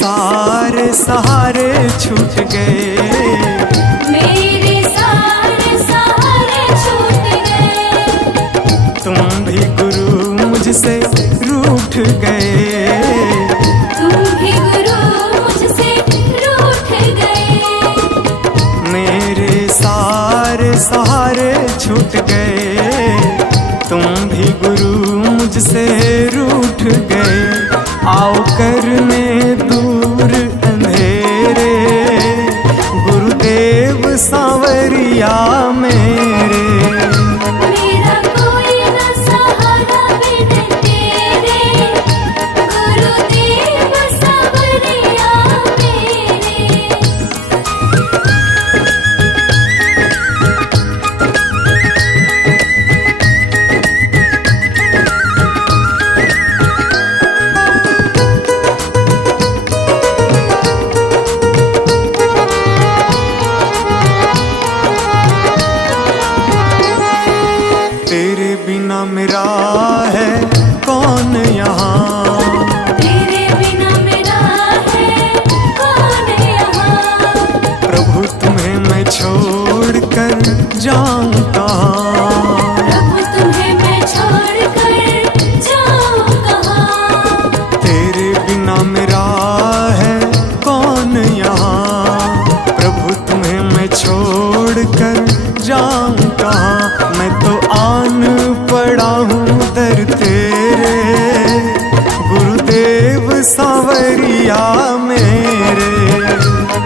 सारे सहारे छूट गए, मेरे सारे सहारे छूट गए। तुम भी गुरु मुझसे रूठ गए, तुम भी गुरु मुझसे रूठ गए। मेरे सारे सहारे छूट गए, तुम भी गुरु मुझसे रूठ गए। आओ करने दूर अंधेरे, गुरुदेव सांवरिया मेरे। मेरा कोई न सहारा बिन तेरे, गुरुदेव सांवरिया मेरे। तेरे बिना मेरा है कौन यहाँ, तेरे बिना मेरा है कौन यहाँ। प्रभु तुम्हें मैं छोड़ कर जाऊं कहाँ। प्रभु तुम्हें मैं छोड़ कर जाऊं कहाँ। तेरे बिना मेरा है कौन यहाँ, प्रभु तुम्हें मैं छोड़ कर जाऊं कहाँ। मैं तो आन पड़ा हूँ दर तेरे, गुरुदेव सांवरिया मेरे।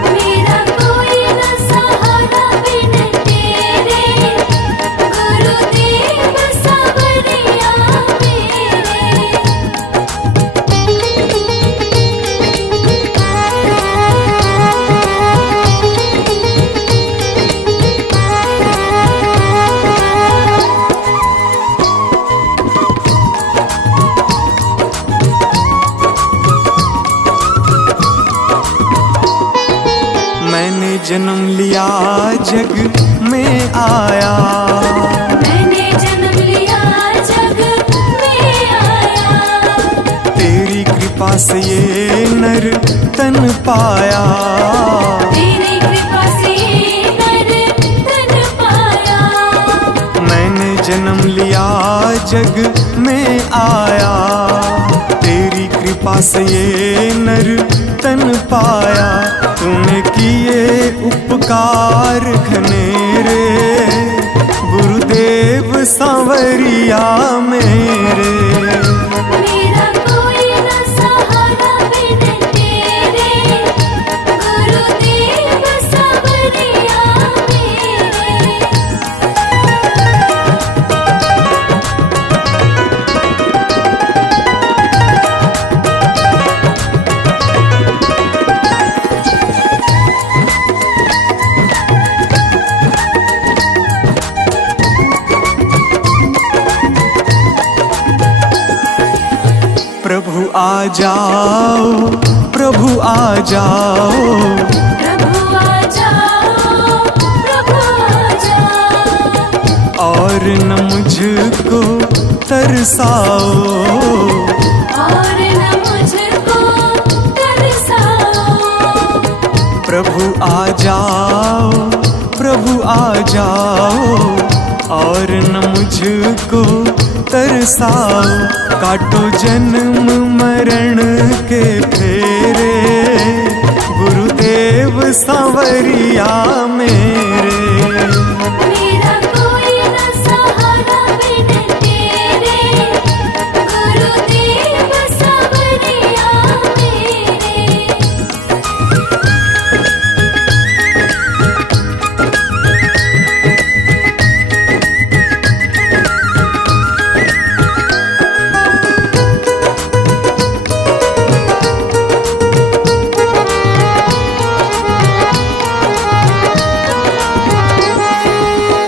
मेरा कोई न सहारा बिन तेरे, गुरुदेव सांवरिया मेरे। मैंने जन्म लिया जग में आया, मैंने जन्म लिया जग में आया। तेरी कृपा से ये नर तन पाया। तेरी कृपा से नर तन पाया। मैंने जन्म लिया जग में आया, तेरी कृपा से ये नर तन पाया। तूने किए उपकार घनेरे, गुरुदेव सांवरिया मेरे। मेरा कोई न सहारा बिन तेरे, गुरुदेव सांवरिया मेरे। प्रभु आ जाओ, प्रभु आ जाओ, प्रभु आ जाओ, प्रभु आ जाओ। और न मुझको तरसाओ, और न मुझको तरसाओ। प्रभु आ जाओ, प्रभु आ जाओ, और न मुझको तरसाओ। काटो जन्म मरण के फेरे, गुरुदेव सांवरिया मेरे। मेरा कोई न सहारा बिन तेरे, गुरुदेव सांवरिया मेरे।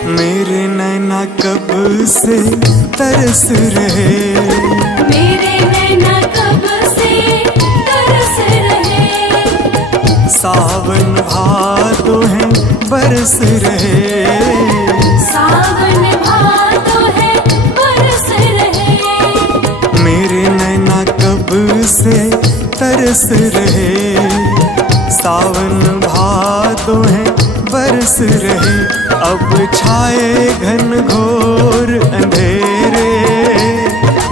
मेरे नैना कब से तरस रहे, मेरे नैना कब से तरस रहे। सावन भादो है बरस रहे, सावन भादो है बरस रहे। मेरे नैना कब से तरस बरस रहे, सावन भादों है बरस रहे। अब छाए घन घोर अंधेरे,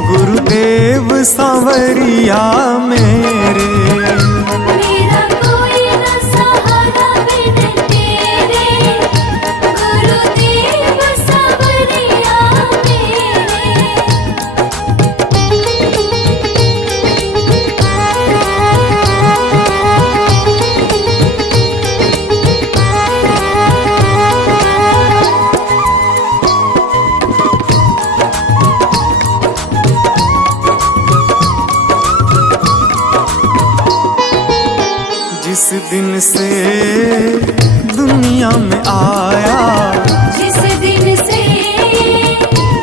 गुरुदेव सांवरिया मेरे। मेरा कोई न सहारा बिन तेरे, गुरुदेव सांवरिया जिस दिन से दुनिया में आया, जिस दिन से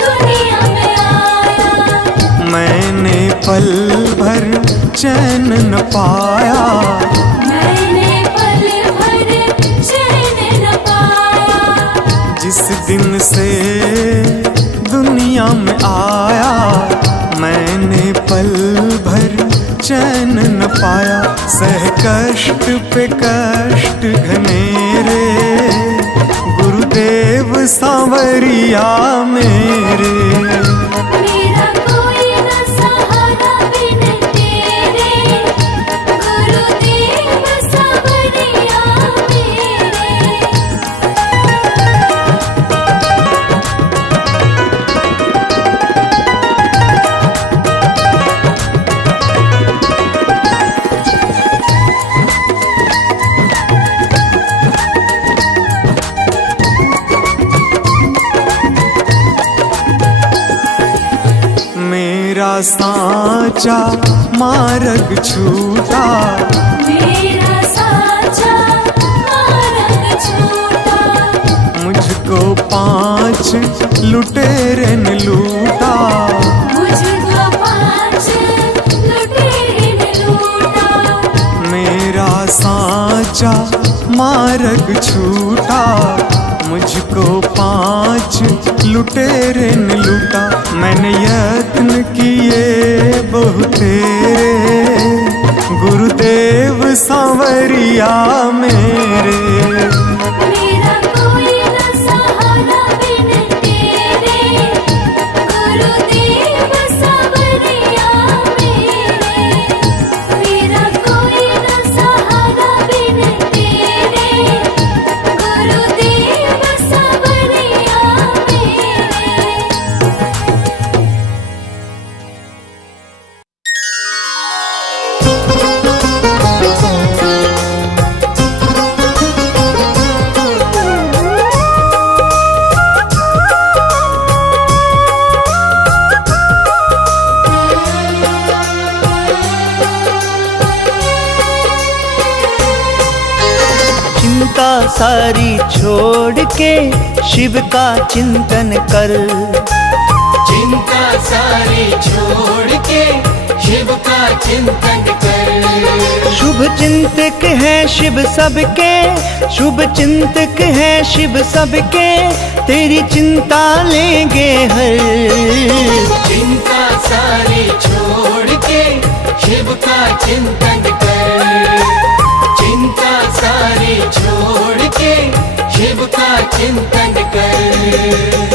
दुनिया में आया, मैंने पल भर चैन न पाया। मैंने पल भर चैन न पाया। जिस दिन से दुनिया में आया, मैंने पल भर चैन न पाया। सह कष्ट पे कष्ट घनेरे, गुरुदेव सांवरिया मेरे। मेरा कोई न सहारा बिन तेरे, गुरुदेव सांवरिया मेरे। मेरा सांचा मार्ग छूटा, मेरा साचा मार्ग छूटा। मुझको 5 लुटेरे ने लूटा। मुझको 5 लुटेरे ने लूटा। मेरा सांचा मार्ग छूटा, मुझको 5 लुटेरे ने लूटा। मैंने यत्न किए बहुतेरे, गुरुदेव सांवरिया मेरे। मेरा कोई न सहारा बिन तेरे, गुरुदेव सांवरिया मेरे। मेरा कोई न सहारा बिन तेरे, गुरुदेव सांवरिया मेरे। चिंता सारी छोड़ के शिव का चिंतन कर। चिंता सारी छोड़ के शिव का चिंतन कर। शुभ चिंतक है शिव सबके, शुभ चिंतक है शिव सबके, तेरी चिंता लेंगे हर। चिंता सारी छोड़ के शिव का चिंतन कर। चिंता सारी छोड़ के शिव का चिंतन कर।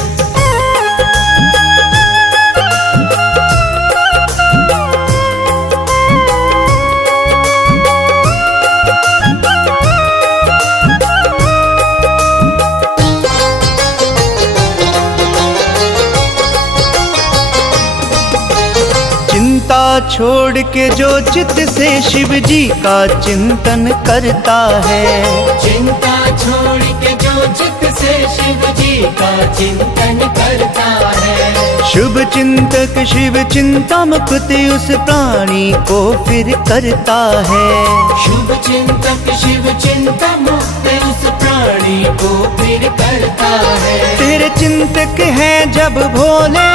चिंता छोड़ के जो चित्त से शिव जी का चिंतन करता है। चिंता छोड़ के जो चित्त से शिव जी का चिंतन करता है। शुभ चिंतक शिव चिंता मुक्ति उस प्राणी को फिर करता है। शुभ चिंतक शिव चिंता मुक्त उस प्राणी को फिर करता है। तेरे चिंतक है जब भोले,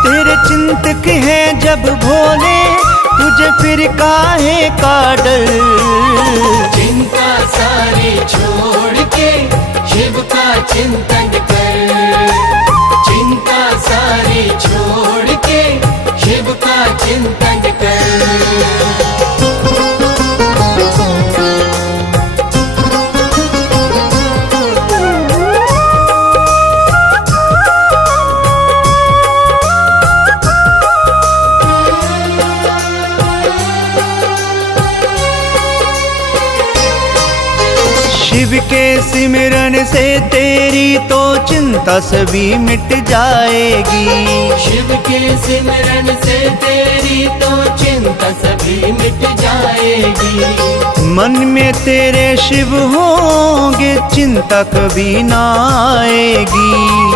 तेरे चिंतक है जब भोले, तुझे फिर काहे का डर। चिंता सारी छोड़ के शिव का चिंतन कर। चिंता सारी छोड़ के शिव का चिंतन कर। शिव के सिमरन से तेरी तो चिंता सभी मिट जाएगी। शिव के सिमरन से तेरी तो चिंता सभी मिट जाएगी। मन में तेरे शिव होंगे चिंता कभी ना आएगी।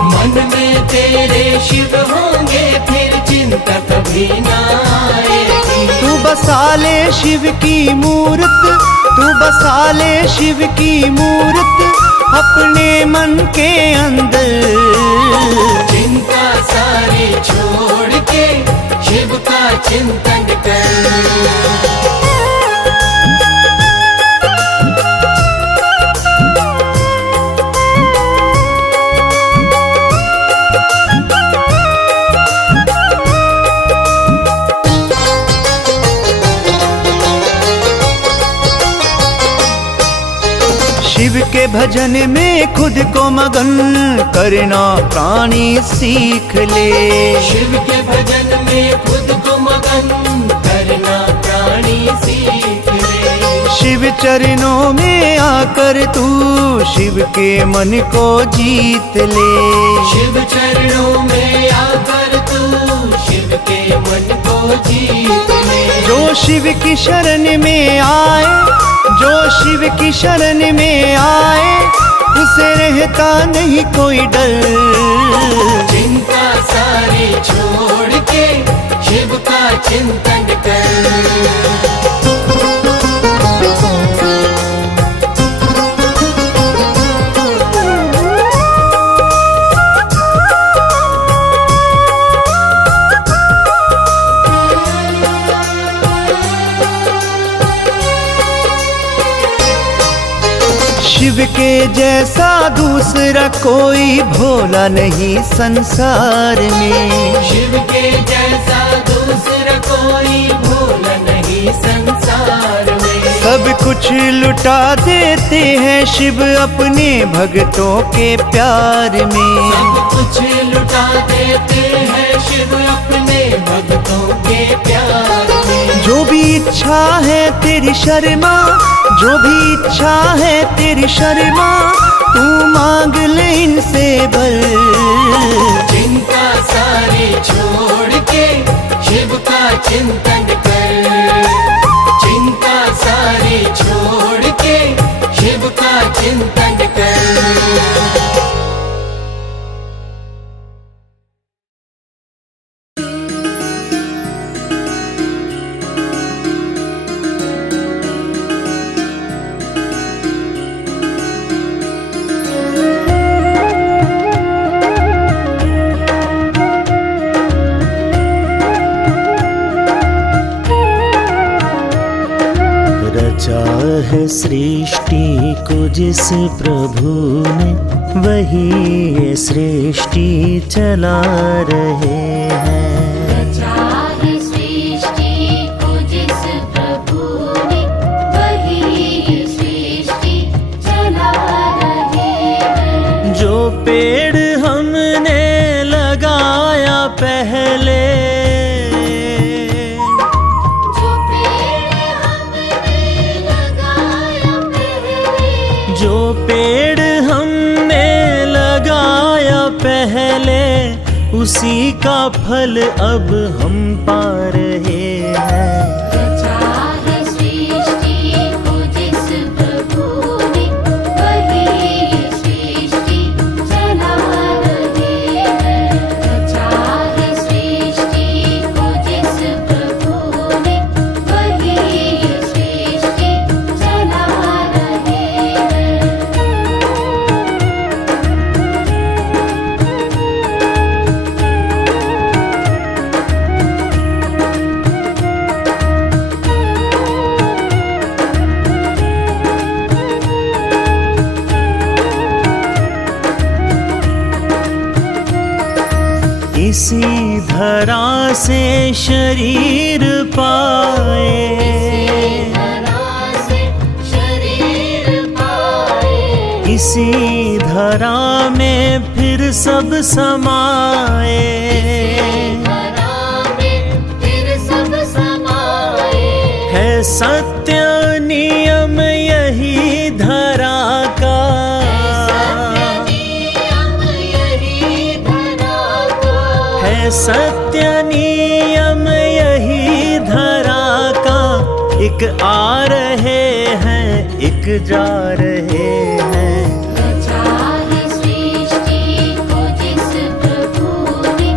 मन में तेरे शिव होंगे फिर चिंता कभी ना आएगी। तू बसा ले शिव की मूर्त, तू बसा ले शिव की मूर्त अपने मन के अंदर। चिंता सारी छोड़ के शिव का चिंतन कर। शिव के भजन में खुद को मगन करना प्राणी सीख ले। शिव के भजन में खुद को मगन करना प्राणी सीख ले। शिव चरणों में आकर तू शिव के मन को जीत ले। शिव चरणों में आकर तू शिव के मन को जीत ले। जो शिव की शरण में आए, जो शिव की शरण में आए उसे रहता नहीं कोई डर। चिंता सारी छोड़ के शिव का चिंतन कर। शिव के जैसा दूसरा कोई भोला नहीं संसार में। शिव के जैसा दूसरा कोई भोला नहीं संसार में। सब कुछ लुटा देते हैं शिव अपने भक्तों के प्यार में। सब कुछ लुटा देते हैं शिव अपने भक्तों के प्यार में। जो भी इच्छा है तेरी शर्मा, जो भी इच्छा है तेरी शर्मा तू मांग ले इनसे बल। चिंता सारी छोड़ के शिव का चिंतन कर। चिंता सारी छोड़ के शिव का चिंतन कर। है सृष्टि को जिस प्रभु ने वही ये सृष्टि चला रहे हैं। रचा है सृष्टि को जिस प्रभु ने वही ये सृष्टि चला रहे हैं। जो पेड़ हमने लगाया पहले, जो पेड़ हमने लगाया पहले उसी का फल अब हम पा रहे हैं। रचा है सृष्टि को जिस प्रभु ने वही ये सृष्टि चला रहे हैं। रचा है सृष्टि को जिस प्रभु ने वही ये सृष्टि चला रहे हैं। इसी धरा से शरीर पाए, इसी धरा में फिर सब समाए। है सत्य नियम यही धरा सत्य नियम यही धरा का, एक आ रहे हैं एक जा रहे हैं। रचा है सृष्टि को जिस प्रभु ने,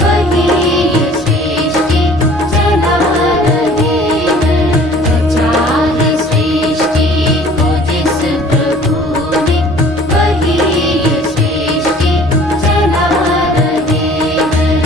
वही सृष्टि चला रहे हैं। रचा है सृष्टि को जिस प्रभु ने, वही सृष्टि चला रहे हैं।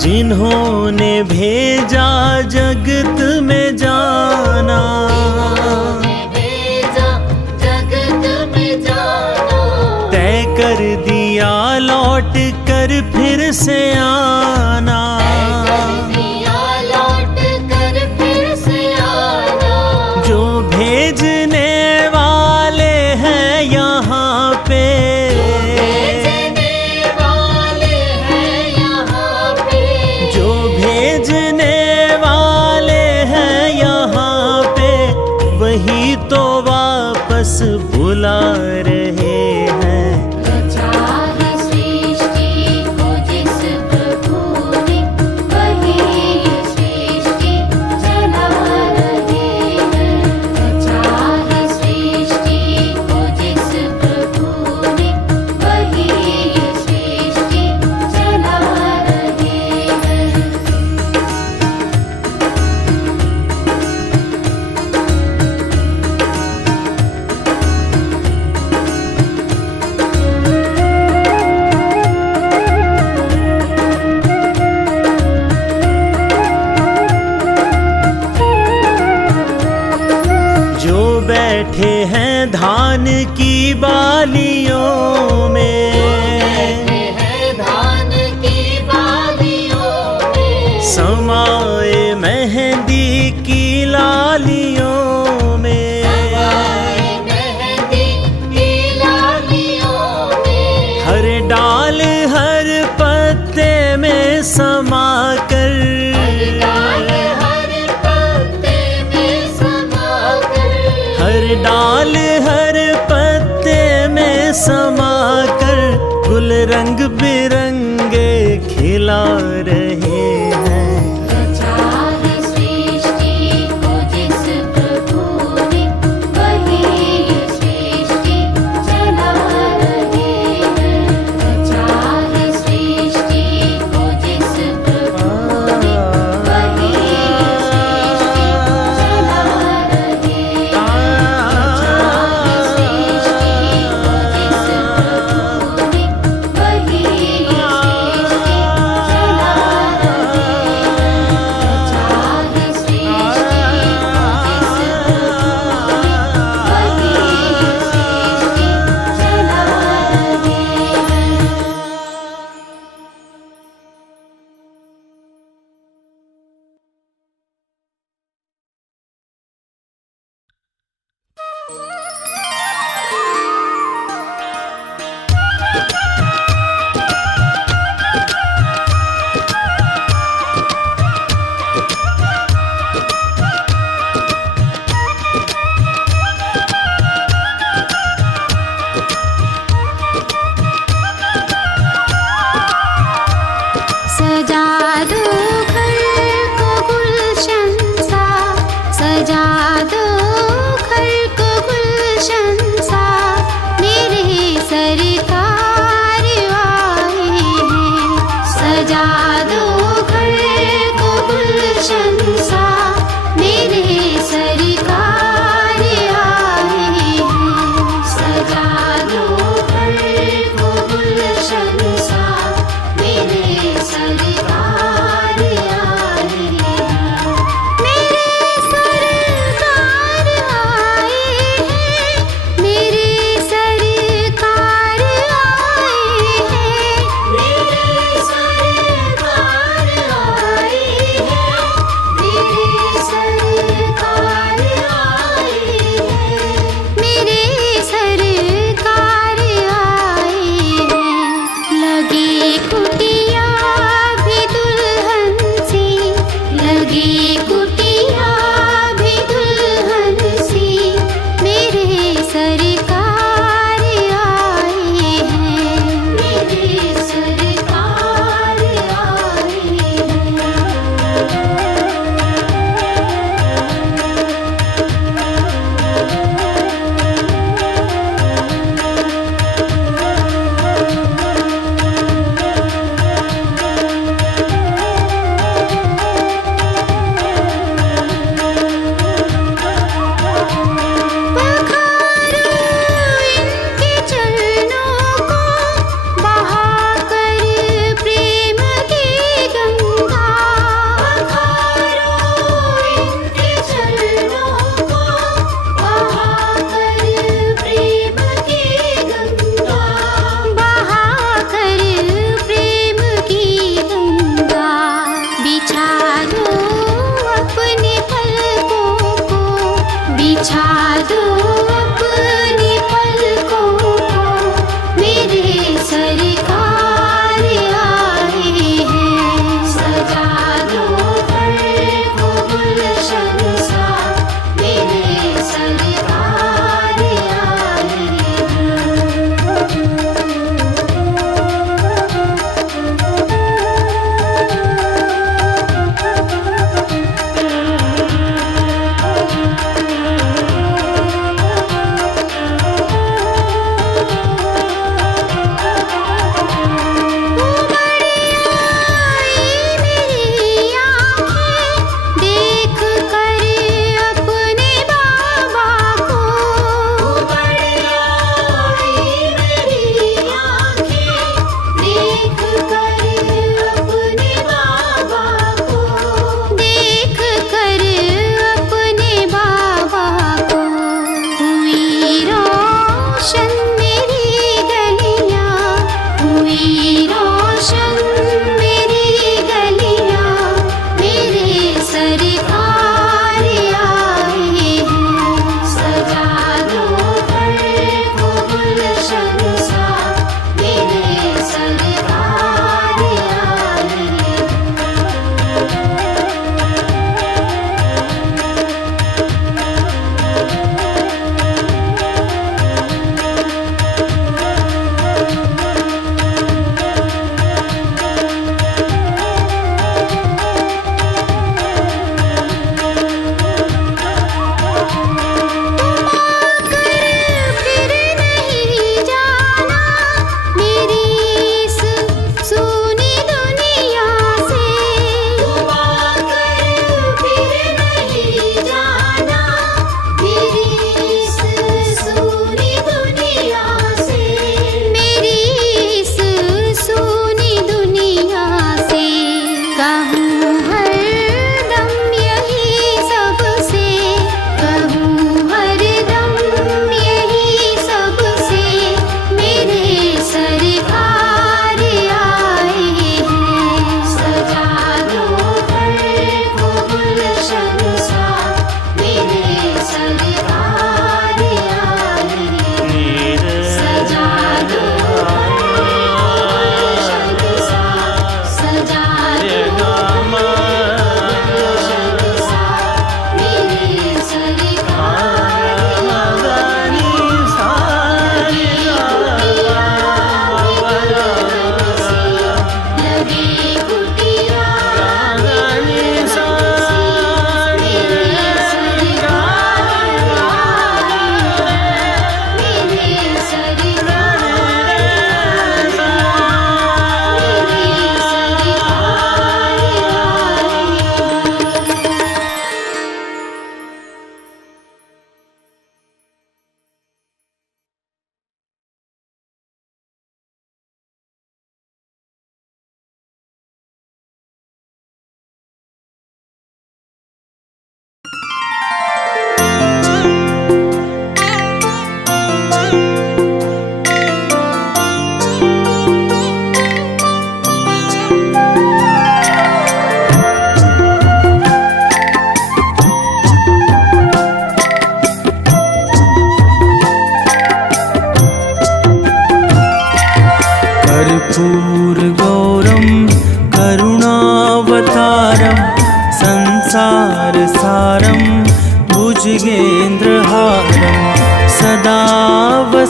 जिन्होंने भेजा जगत में जाना, भेजा जगत में जाना, तय कर दिया लौट कर फिर से आना। दिया लौट कर फिर से आना। जो भेजने वाले हैं यहाँ पे, भेजने वाले हैं यहाँ पे, जो भेजने वाले हैं यहाँ पे, वही तो वापस बुला रहे हैं। रचा है सृष्टि को जिस प्रभु ने, वही सृष्टि चला रहे हैं। रचा है सृष्टि को जिस प्रभु ने, वही सृष्टि चला रहे हैं। जो बैठे हैं धान की बालियों में, है धान की बालियों में, समाए मेहंदी की लालियों में। मेहंदी की लालियों में, हर डाल हर पत्ते में समा कर, डाल हर पत्ते में समा कर, हर डाल हर पत्ते में समा कर, गुल रंग बिरंगे खिला रहे हैं। रचा है सृष्टि को जिस प्रभु ने, वही सृष्टि चला रहे हैं। रचा है सृष्टि को जिस प्रभु ने, वही सृष्टि चला रहे हैं। रचा है सृष्टि को जिस प्रभु ने, वही सजा दो घर को गुलशन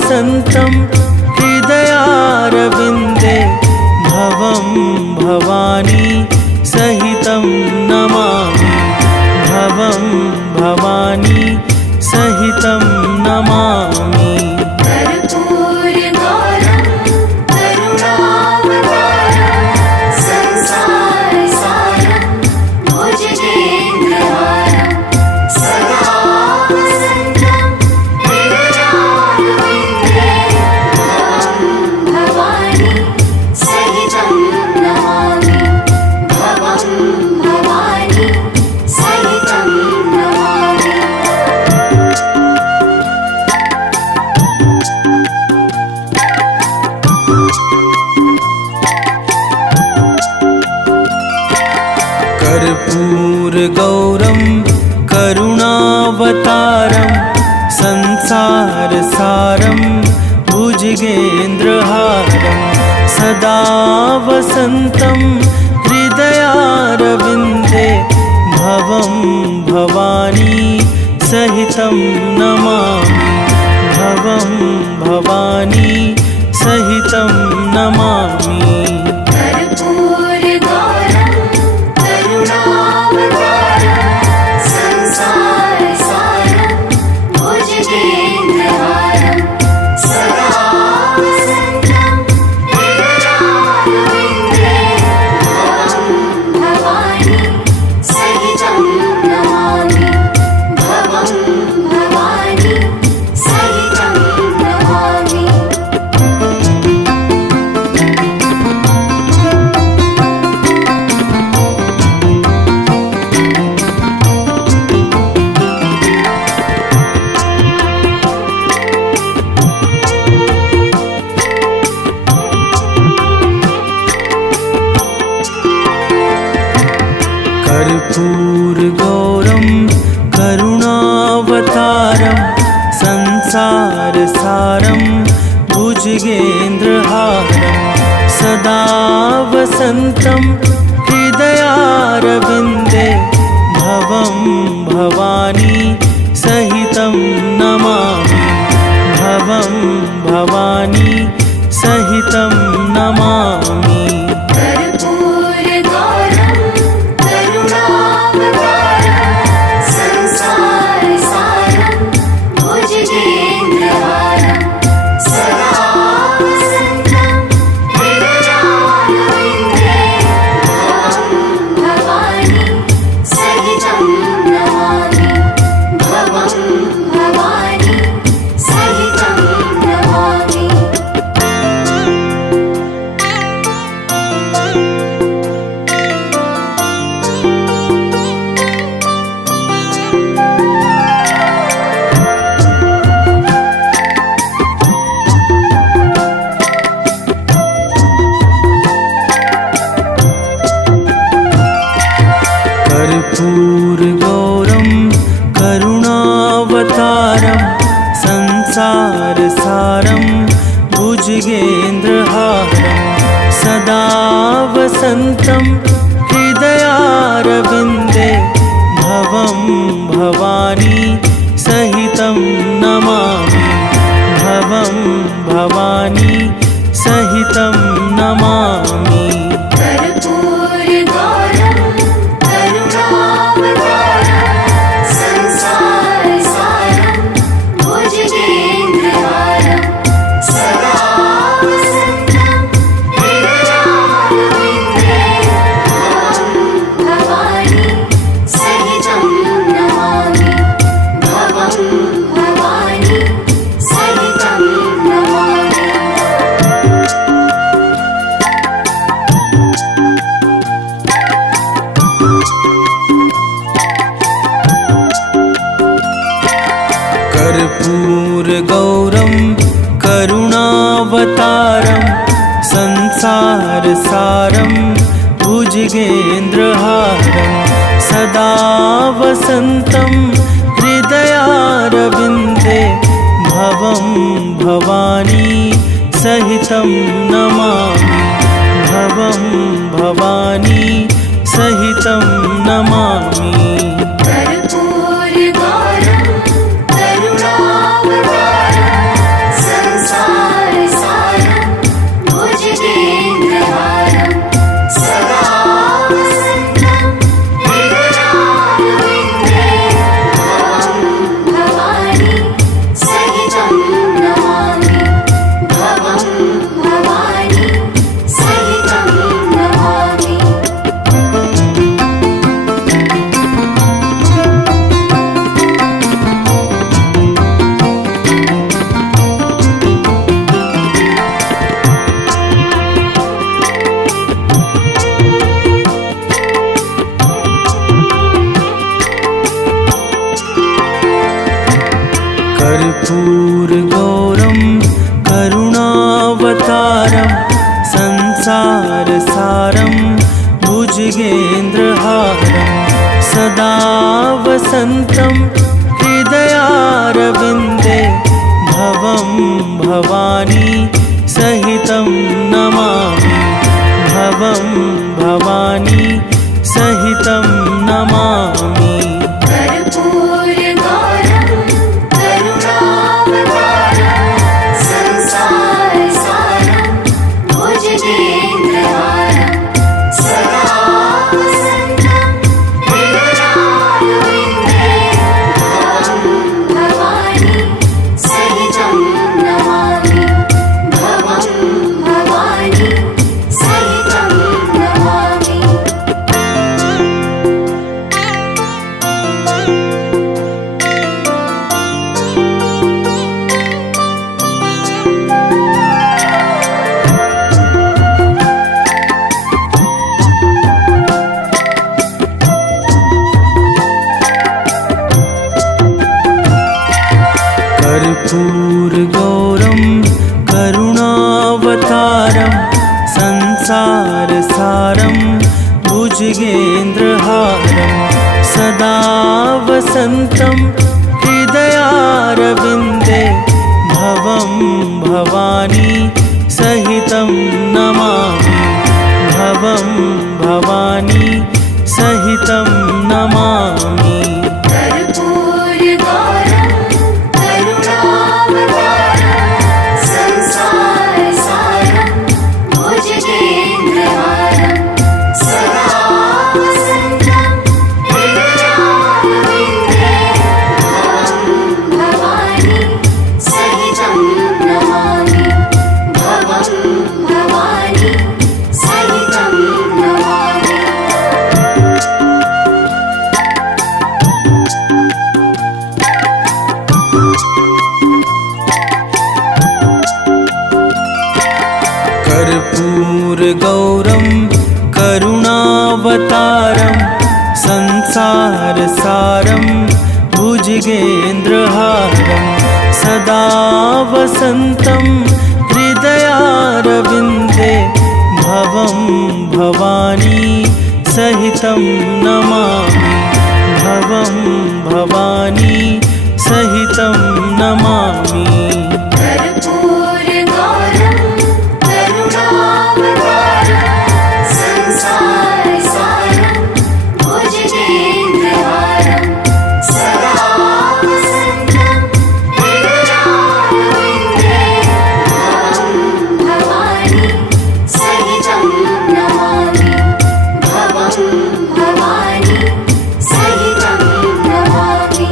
वसन्तं हृदयारविन्दे भवं भवानी सहितं नमामि भवं भवानी सहितं नमामि कर्पूरगौरं करुणावतारं संसारसारं भुजगेन्द्रहारं सदा वसन्तं हृदयारविन्दे भवं भवानी सहितं नमामि भवं भवानी सहितं नमामि। कर्पूरगौरं करुणावतारं संसारसारं भुजगेन्द्रहारं सदा वसन्तं हृदयारविन्दे भवं भवानी सहितं नमामि भवं भवानी सहितं नमामि कर्पूरगौरं करुणावतारं संसारसारं भुजगेन्द्रहारं सदा वसन्तं हृदयारविन्दे भवं भवानी सहितं नमामि भवं भवानी सहितं नमामि। कर्पूरगौरं करुणावतारं संसारसारं भुजगेन्द्रहारं सदा वसन्तं हृदयारविन्दे भवं भवानी सहितं नमामि भवं भवानी सहितं नमामि कर्पूरगौरं करुणावतारं संसारसारं भुजगेन्द्रहारं सदा वसन्तं हृदयारविन्दे भवं भवानी सहितं नमामि भवं भवानी सहितं नमामि। कर्पूरगौरं करुणावतारं संसारसारं भुजगेन्द्रहारं सदा वसन्तं हृदयारविन्दे भवं भवानी सहितं नमामि भवं भवानी सहितं नमामि कर्पूरगौरं करुणावतारं संसारसारं भुजगेन्द्रहारं सदा वसन्तं हृदयारविन्दे भवं भवानी सहितं नमामि भवं भवानी सहितं नमामि। कर्पूरगौरं करुणावतारं संसारसारं भुजगेन्द्रहारं सदा वसन्तं हृदयारविन्दे भवं भवानी सहितं नमामि भवं भवानी सहितं नमामि कर्पूरगौरं करुणावतारं कर्पूरगौरं करुणावतारं संसारसारं भुजगेन्द्रहारं सदा वसन्तं हृदयारविन्दे भवं भवानी सहितं नमामि भवं भवानी सहितं नमामि कर्पूरगौरं करुणावतारं संसारसारं भुजगेन्द्रहारं सदा वसन्तं हृदयारविन्दे भवं भवानी सहितं नमामि भवं भवानी सहितं नमामि। कर्पूरगौरं करुणावतारं संसारसारं भुजगेन्द्रहारं सदा वसन्तं हृदयारविन्दे भवं भवानी सहितं नमामि भवं भवानी सहितं नमामि कर्पूरगौरं करुणावतारं संसारसारं भुजगेन्द्रहारं सदा वसन्तं हृदयारविन्दे भवं भवानी सहितं नमामि भवं भवानी सहितं नमामि। कर्पूरगौरं करुणावतारं संसारसारं भुजगेन्द्रहारं सदा वसन्तं हृदयारविन्दे भवं भवानी सहितं नमामि भवं भवानी सहितं नमामि कर्पूरगौरं करुणावतारं संसारसारं भुजगेन्द्रहारं सदा वसन्तं हृदयारविन्दे भवं भवानी सहितं नमामि भवं भवानी सहितं नमामि।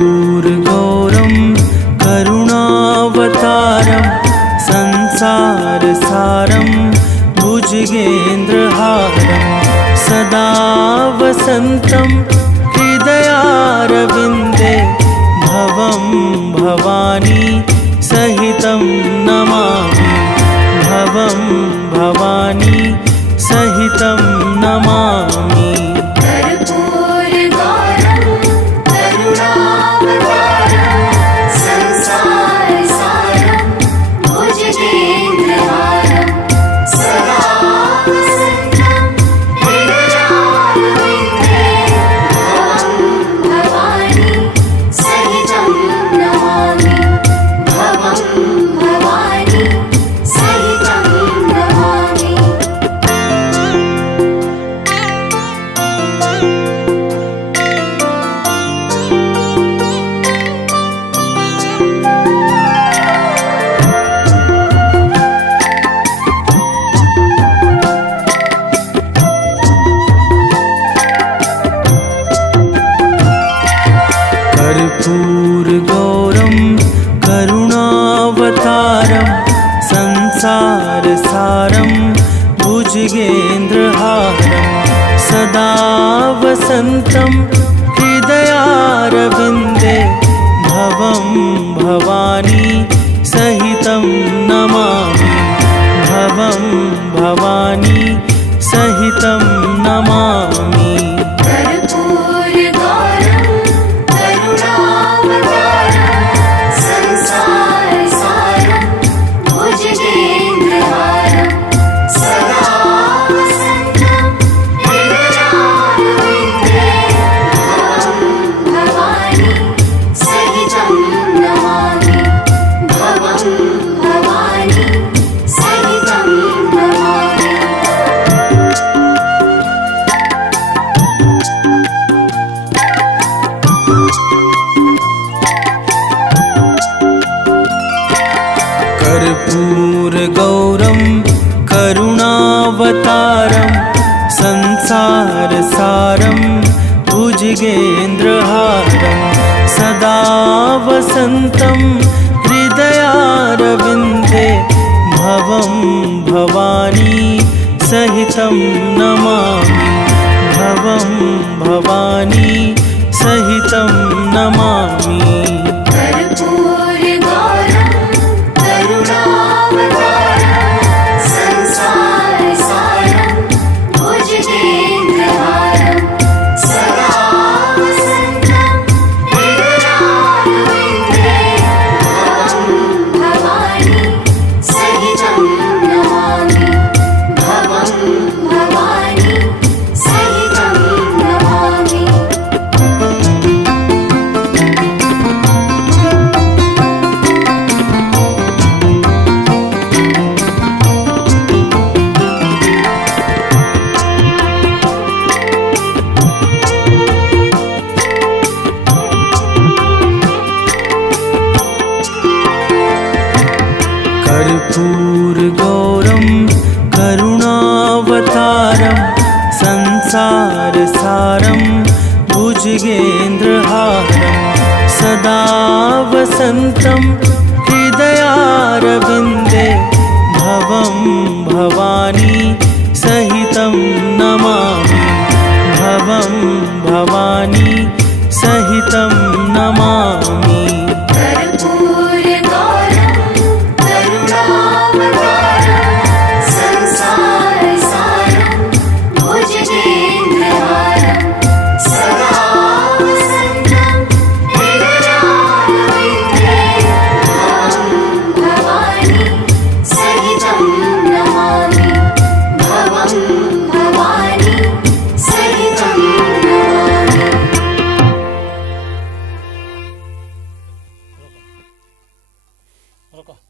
कर्पूरगौरं करुणावतारं संसारसारं भुजगेन्द्रहारं सदा वसन्तं हृदयारविन्दे भवं भवानी सहितं नमामि भवं भवानी सहितं नमामि कर्पूरगौरं करुणावतारं संसारसारं भुजगेन्द्रहारं सदा वसन्तं हृदयारविन्दे भवं भवानी सहितं नमामि सदा वसन्तं हृदयारविन्दे भवं भवानी सहितं नमामि भवं भवानी सहितं नमामि कर्पूरगौरं करुणावतारं संसारसारं भुजगेन्द्रहारं सदा वसन्तं हृदयारविन्दे भवं भवानी सहितं नमामि भवं भवानी सहितं नमामि। कर्पूरगौरं करुणावतारं संसारसारं भुजगेन्द्रहारं सदा वसन्तं हृदयारविन्दे भवं भवानी सहितं नमामि भवं भवानी सहितं नमामि कर्पूरगौरं करुणावतारं संसारसारं भुजगेन्द्रहारं सदा वसन्तं हृदयारविन्दे भवं भवानी सहितं नमामि भवं भवानी सहितं नमामि। कर्पूरगौरं करुणावतारं संसारसारं भुजगेन्द्रहारं सदा वसन्तं हृदयारविन्दे भवं